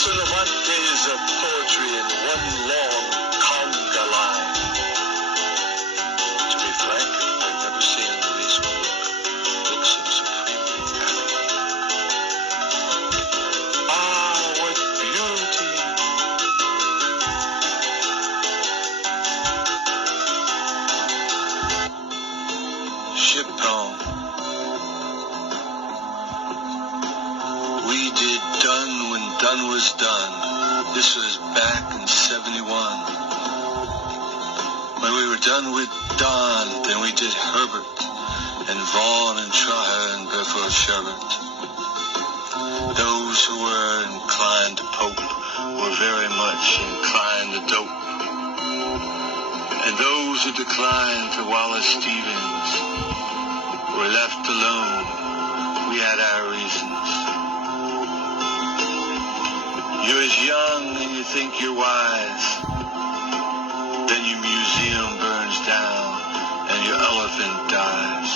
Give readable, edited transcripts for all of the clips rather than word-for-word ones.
Cervantes of poetry in one long conga line. To be frank, I've never seen Luis look so supremely happy. Ah, what beauty! Ship home. We did done when done was done. This was back in 71. When we were done with Don, then we did Herbert and Vaughan and Trier and Berthold Sherbert. Those who were inclined to Pope were very much inclined to dope. And those who declined to Wallace Stevens were left alone. We had our reasons. You're as young and you think you're wise. Then your museum burns down and your elephant dies.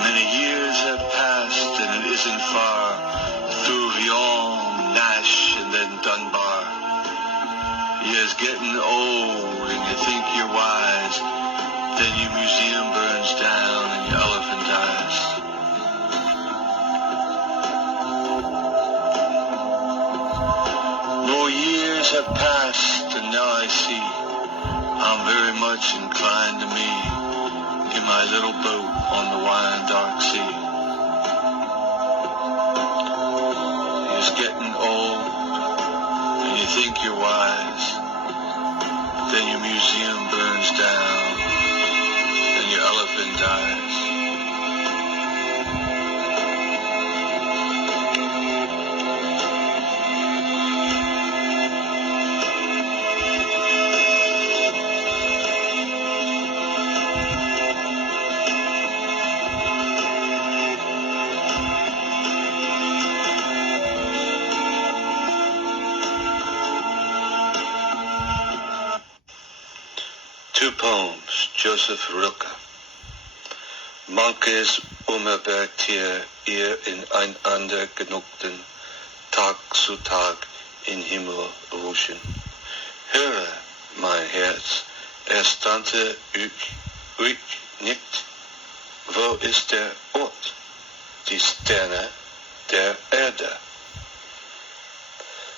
Many years have passed and it isn't far through Vion, Nash, and then Dunbar. You're getting old and you think you're wise. Then your museum burns down and your elephant dies. More years have passed and now I see I'm very much inclined to me in my little boat on the wide and dark sea. You're getting old and you think you're wise. Then your museum burns down and your elephant dies. Two poems, Joseph Rilke. Manches unerwerkt hier ihr in einander genugten Tag zu Tag in Himmel ruschen. Höre, mein Herz, erstaunte ich nicht. Wo ist der Ort? Die Sterne der Erde.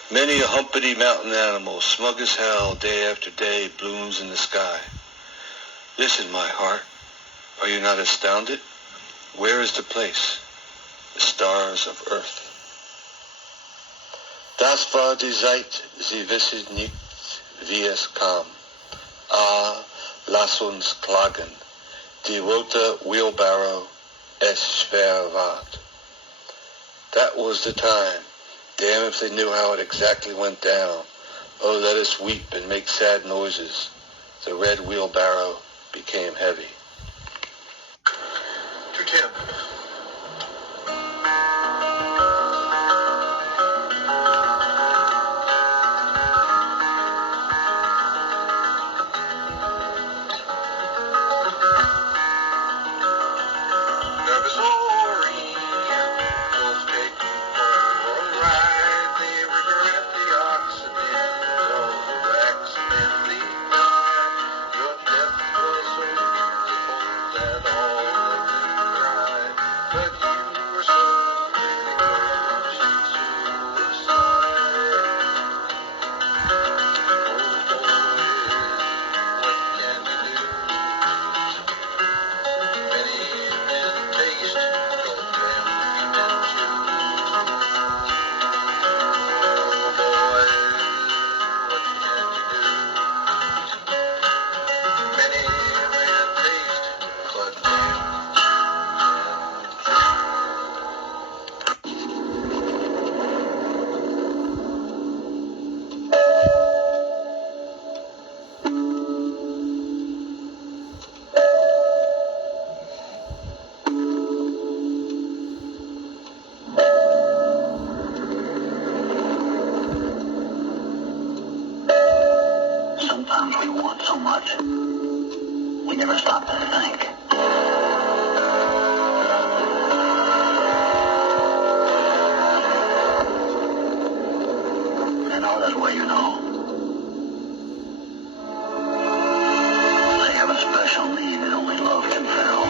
Many a humpity mountain animal, smug as hell, day after day, blooms in the sky. Listen, my heart, are you not astounded? Where is the place? The stars of earth. Das war die Zeit, sie wissen nicht, wie es kam. Ah, lass uns klagen, die rote wheelbarrow es schwer ward. That was the time. Damn if they knew how it exactly went down. Oh, let us weep and make sad noises. The red wheelbarrow became heavy. 210. Nervous Orientals take you for a ride. They regret the Occidentals who accidentally died. Your death was so beautiful that all of them cried. He never stopped to think. And all that way, you know. They have a special need that only love can fill.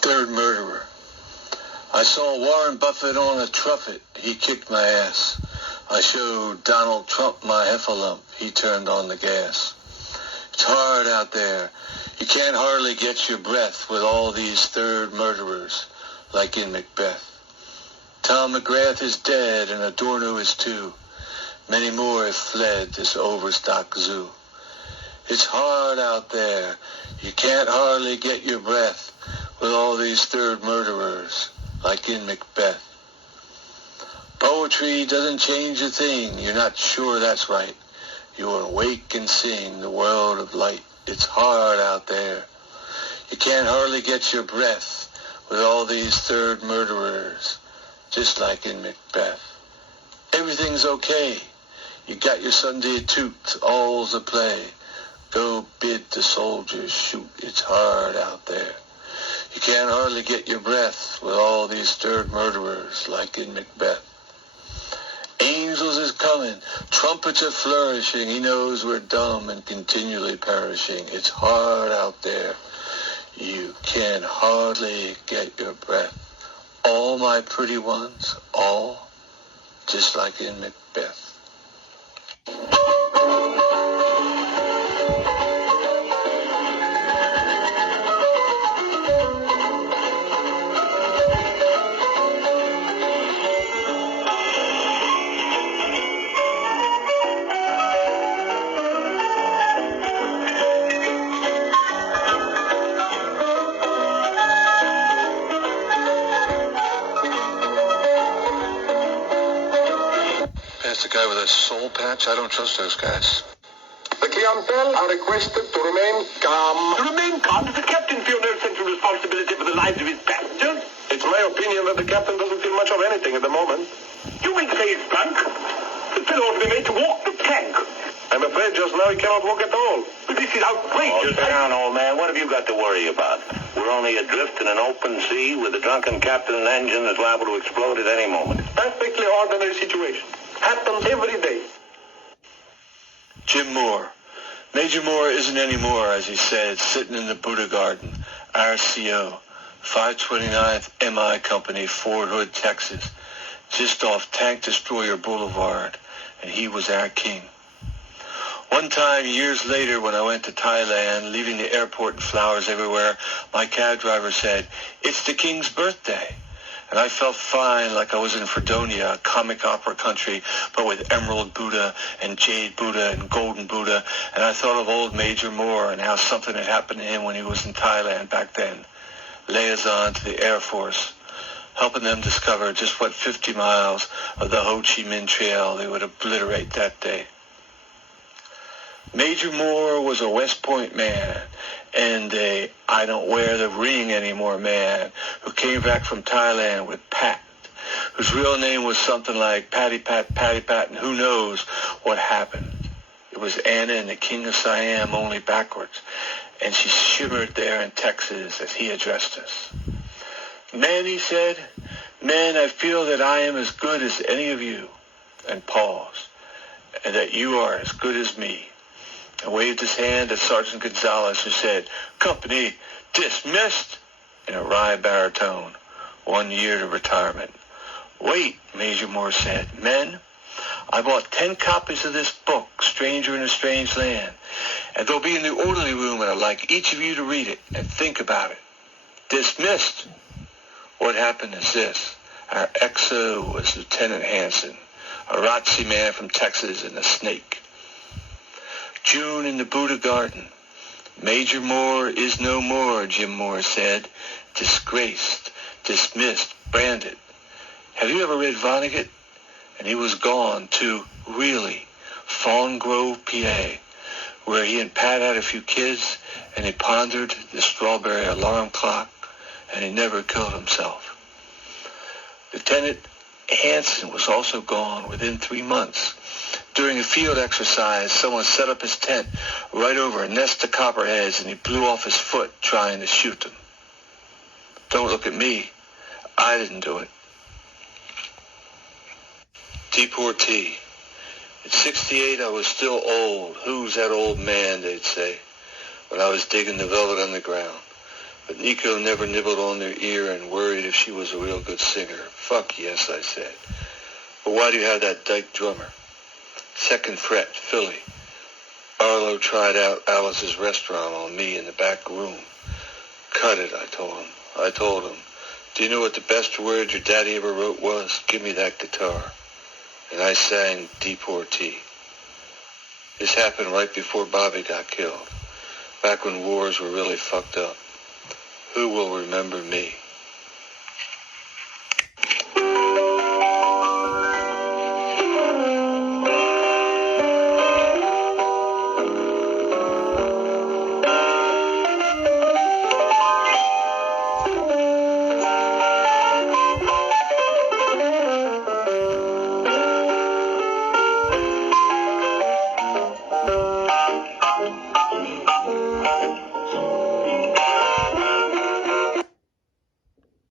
Third murderer. I saw Warren Buffett on a trumpet. He kicked my ass. I showed Donald Trump my heffalump. He turned on the gas. It's hard out there. You can't hardly get your breath with all these third murderers, like in Macbeth. Tom McGrath is dead and Adorno is too. Many more have fled this overstocked zoo. It's hard out there. You can't hardly get your breath with all these third murderers, like in Macbeth. Poetry doesn't change a thing. You're not sure that's right. You'll awake and sing the world of light. It's hard out there. You can't hardly get your breath with all these third murderers, just like in Macbeth. Everything's okay. You got your Sunday toot, all's a play. Go bid the soldiers shoot. It's hard out there. You can't hardly get your breath with all these third murderers, like in Macbeth. Angels is coming. Trumpets are flourishing. He knows we're dumb and continually perishing. It's hard out there. You can hardly get your breath. All my pretty ones, all, just like in Macbeth. That's the guy with a soul patch. I don't trust those guys. The clientele are requested to remain calm. To remain calm? Does the captain feel no sense of responsibility for the lives of his passengers? It's my opinion that the captain doesn't feel much of anything at the moment. You mean to say he's drunk? The fellow ought to be made to walk the plank. I'm afraid just now he cannot walk at all. But this is outrageous. Sit down, old man. What have you got to worry about? We're only adrift in an open sea with a drunken captain and engine that's liable to explode at any moment. Perfectly ordinary situation. Happens every day. Jim Moore. Major Moore isn't anymore, as he said, sitting in the Buddha Garden, RCO, 529th MI Company, Fort Hood, Texas, just off Tank Destroyer Boulevard, and he was our king. One time, years later, when I went to Thailand, leaving the airport and flowers everywhere, my cab driver said, "It's the king's birthday." And I felt fine, like I was in Fredonia, a comic opera country, but with emerald Buddha and jade Buddha and golden Buddha. And I thought of old Major Moore and how something had happened to him when he was in Thailand back then. Liaison to the Air Force, helping them discover just what 50 miles of the Ho Chi Minh Trail they would obliterate that day. Major Moore was a West Point man, and a I don't wear the ring anymore man, who came back from Thailand with Pat, whose real name was something like Patty Pat, and who knows what happened. It was Anna and the King of Siam, only backwards, and she shimmered there in Texas as he addressed us. "Men," he said, "men, I feel that I am as good as any of you," and paused, "and that you are as good as me," and waved his hand at Sergeant Gonzalez, who said, "Company dismissed," in a wry baritone, 1 year to retirement. "Wait," Major Moore said, "men, I bought 10 copies of this book, Stranger in a Strange Land, and they'll be in the orderly room, and I'd like each of you to read it and think about it. Dismissed." What happened is this. Our XO was Lieutenant Hanson, a Razzi man from Texas and a snake. June in the Buddha Garden. "Major Moore is no more," Jim Moore said. "Disgraced, dismissed, branded. Have you ever read Vonnegut? And he was gone to, really, Fawn Grove, PA, where he and Pat had a few kids, and he pondered the strawberry alarm clock, and he never killed himself. Lieutenant Hansen was also gone within 3 months. During a field exercise, someone set up his tent right over a nest of copperheads, and he blew off his foot trying to shoot them. Don't look at me. I didn't do it. Deportee. At 68, I was still old. Who's that old man, they'd say, when I was digging the Velvet Underground. But Nico never nibbled on their ear and worried if she was a real good singer. Fuck yes, I said. But why do you have that dyke drummer? Second fret, Philly. Arlo tried out Alice's restaurant on me in the back room. Cut it, I told him. Do you know what the best word your daddy ever wrote was? Give me that guitar. And I sang Deportee. This happened right before Bobby got killed, back when wars were really fucked up. Who will remember me?